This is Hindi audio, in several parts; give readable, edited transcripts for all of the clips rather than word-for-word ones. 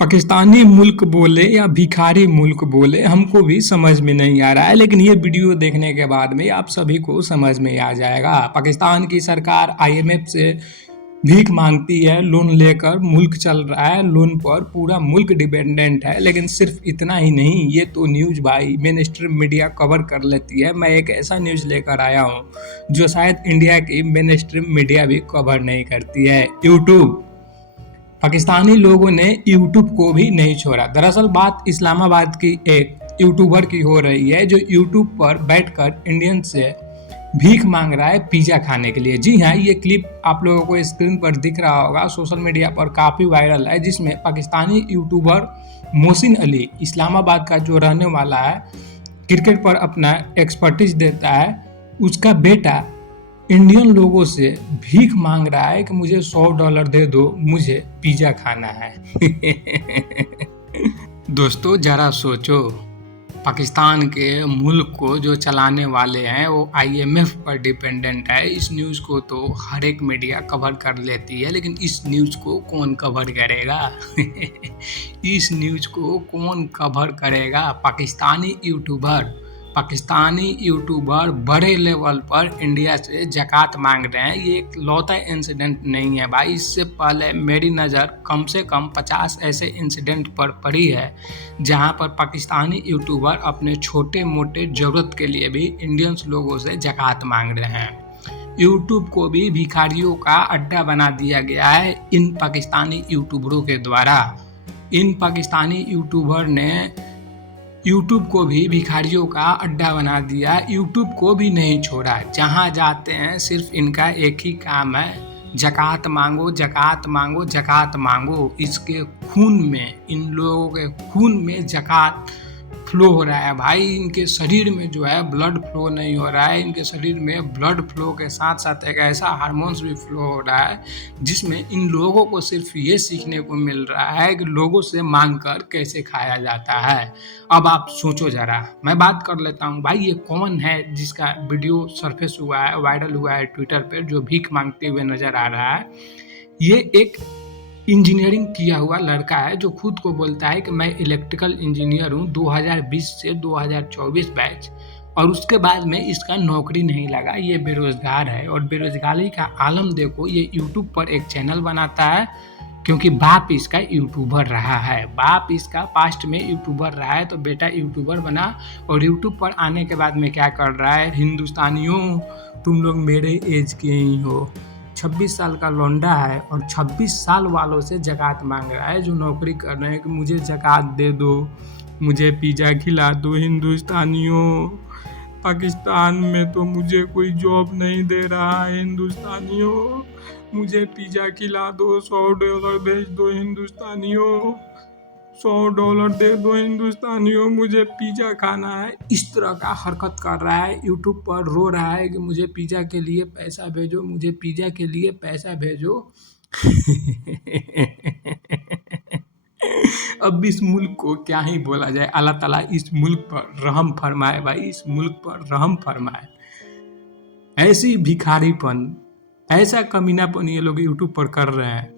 पाकिस्तानी मुल्क बोले या भिखारी मुल्क बोले हमको भी समझ में नहीं आ रहा है, लेकिन ये वीडियो देखने के बाद में आप सभी को समझ में आ जाएगा। पाकिस्तान की सरकार आईएमएफ से भीख मांगती है, लोन लेकर मुल्क चल रहा है, लोन पर पूरा मुल्क डिपेंडेंट है। लेकिन सिर्फ इतना ही नहीं, ये तो न्यूज़ भाई मेन स्ट्रीम मीडिया कवर कर लेती है। मैं एक ऐसा न्यूज़ लेकर आया हूँ जो शायद इंडिया की मेन स्ट्रीम मीडिया भी कवर नहीं करती है। यूट्यूब, पाकिस्तानी लोगों ने यूट्यूब को भी नहीं छोड़ा। दरअसल बात इस्लामाबाद की एक यूट्यूबर की हो रही है जो यूट्यूब पर बैठकर इंडियन से भीख मांग रहा है पिज़्ज़ा खाने के लिए। जी हाँ, ये क्लिप आप लोगों को स्क्रीन पर दिख रहा होगा, सोशल मीडिया पर काफ़ी वायरल है, जिसमें पाकिस्तानी यूट्यूबर मोहसिन अली, इस्लामाबाद का जो रहने वाला है, क्रिकेट पर अपना एक्सपर्टीज देता है, उसका बेटा इंडियन लोगों से भीख मांग रहा है कि मुझे $100 दे दो, मुझे पिज़्ज़ा खाना है। दोस्तों जरा सोचो, पाकिस्तान के मुल्क को जो चलाने वाले हैं वो आईएमएफ पर डिपेंडेंट है। इस न्यूज़ को तो हर एक मीडिया कवर कर लेती है, लेकिन इस न्यूज़ को कौन कवर करेगा? इस न्यूज़ को कौन कवर करेगा? पाकिस्तानी यूट्यूबर बड़े लेवल पर इंडिया से ज़कात मांग रहे हैं। ये एक लौता इंसिडेंट नहीं है भाई, इससे पहले मेरी नज़र कम से कम 50 ऐसे इंसिडेंट पर पड़ी है जहां पर पाकिस्तानी यूट्यूबर अपने छोटे मोटे ज़रूरत के लिए भी इंडियंस लोगों से ज़कात मांग रहे हैं। यूट्यूब को भी भिखारियों का अड्डा बना दिया गया है इन पाकिस्तानी यूट्यूबरों के द्वारा। इन पाकिस्तानी यूट्यूबर ने यूट्यूब को भी भिखारियों का अड्डा बना दिया, यूट्यूब को भी नहीं छोड़ा। जहां जाते हैं सिर्फ इनका एक ही काम है, ज़कात मांगो, ज़कात मांगो, ज़कात मांगो। इसके खून में, इन लोगों के खून में ज़कात फ्लो हो रहा है भाई। इनके शरीर में जो है ब्लड फ्लो नहीं हो रहा है, इनके शरीर में ब्लड फ्लो के साथ साथ एक ऐसा हार्मोन्स भी फ्लो हो रहा है जिसमें इन लोगों को सिर्फ ये सीखने को मिल रहा है कि लोगों से मांग कर कैसे खाया जाता है। अब आप सोचो ज़रा, मैं बात कर लेता हूँ भाई, ये कौन है जिसका वीडियो सरफेस हुआ है, वायरल हुआ है ट्विटर पर, जो भीख मांगते हुए नज़र आ रहा है? ये एक इंजीनियरिंग किया हुआ लड़का है जो खुद को बोलता है कि मैं इलेक्ट्रिकल इंजीनियर हूँ, 2020 से 2024 बैच, और उसके बाद में इसका नौकरी नहीं लगा, ये बेरोजगार है। और बेरोजगारी का आलम देखो, ये यूट्यूब पर एक चैनल बनाता है क्योंकि बाप इसका यूट्यूबर रहा है, बाप इसका पास्ट में यूट्यूबर रहा है, तो बेटा यूट्यूबर बना। और यूट्यूब पर आने के बाद में क्या कर रहा है? हिंदुस्तानियों, तुम लोग मेरे एज के ही हो। 26 साल का लौंडा है और 26 साल वालों से ज़कात मांग रहा है जो नौकरी कर रहे हैं कि मुझे ज़कात दे दो, मुझे पिज़्ज़ा खिला दो। हिंदुस्तानियों, पाकिस्तान में तो मुझे कोई जॉब नहीं दे रहा है। हिंदुस्तानियों, मुझे पिज़्ज़ा खिला दो, $100 भेज दो। हिंदुस्तानियों, $100 दे दो। हिंदुस्तानियों, मुझे पिज़्ज़ा खाना है। इस तरह का हरकत कर रहा है, यूट्यूब पर रो रहा है कि मुझे पिज़्ज़ा के लिए पैसा भेजो, मुझे पिज़्ज़ा के लिए पैसा भेजो। अब इस मुल्क को क्या ही बोला जाए। अल्लाह ताला इस मुल्क पर रहम फरमाए भाई, इस मुल्क पर रहम फरमाए। ऐसी भिखारीपन, ऐसा कमीनापन ये लोग यूट्यूब पर कर रहे हैं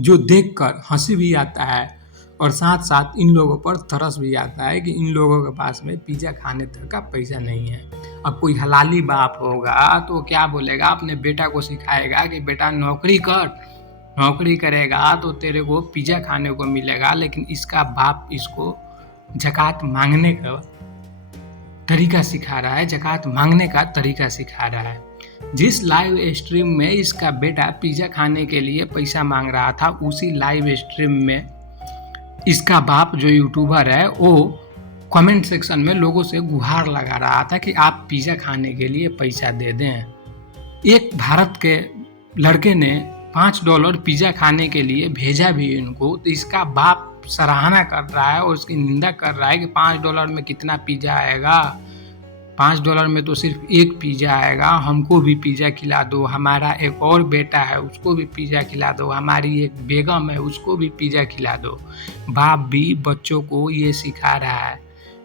जो देखकर हंसी भी आता है और साथ साथ इन लोगों पर तरस भी आता है कि इन लोगों के पास में पिज़्ज़ा खाने तक का पैसा नहीं है। अब कोई हलाली बाप होगा तो क्या बोलेगा? अपने बेटा को सिखाएगा कि बेटा नौकरी कर, नौकरी करेगा तो तेरे को पिज़्ज़ा खाने को मिलेगा। लेकिन इसका बाप इसको ज़कात मांगने का तरीका सिखा रहा है, ज़कात मांगने का तरीका सिखा रहा है। जिस लाइव स्ट्रीम में इसका बेटा पिज़्ज़ा खाने के लिए पैसा मांग रहा था, उसी लाइव स्ट्रीम में इसका बाप जो यूट्यूबर है वो कमेंट सेक्शन में लोगों से गुहार लगा रहा था कि आप पिज़्ज़ा खाने के लिए पैसा दे दें। एक भारत के लड़के ने $5 पिज़्ज़ा खाने के लिए भेजा भी इनको, तो इसका बाप सराहना कर रहा है और उसकी निंदा कर रहा है कि $5 में कितना पिज़्ज़ा आएगा, $5 में तो सिर्फ एक पिज़्ज़ा आएगा, हमको भी पिज़्ज़ा खिला दो, हमारा एक और बेटा है उसको भी पिज़्ज़ा खिला दो, हमारी एक बेगम है उसको भी पिज़्ज़ा खिला दो। बाप भी बच्चों को ये सिखा रहा है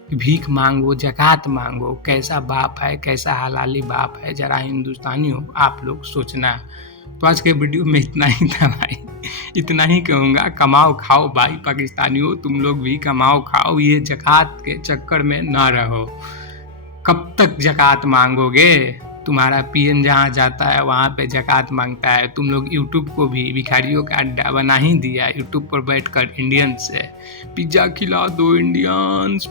कि भीख मांगो, ज़कात मांगो। कैसा बाप है, कैसा हलाली बाप है, ज़रा हिंदुस्तानी हो आप लोग सोचना। तो आज के वीडियो में इतना ही था भाई। इतना ही कहूँगा, कमाओ खाओ भाई पाकिस्तानियों, तुम लोग भी कमाओ खाओ, ये ज़कात के चक्कर में ना रहो। कब तक ज़कात मांगोगे? तुम्हारा पीएम जहाँ जाता है वहाँ पे ज़कात मांगता है। तुम लोग यूट्यूब को भी भिखारियों का अड्डा बना ही दिया। यूट्यूब पर बैठकर इंडियंस से पिज़्ज़ा खिला दो इंडियंस।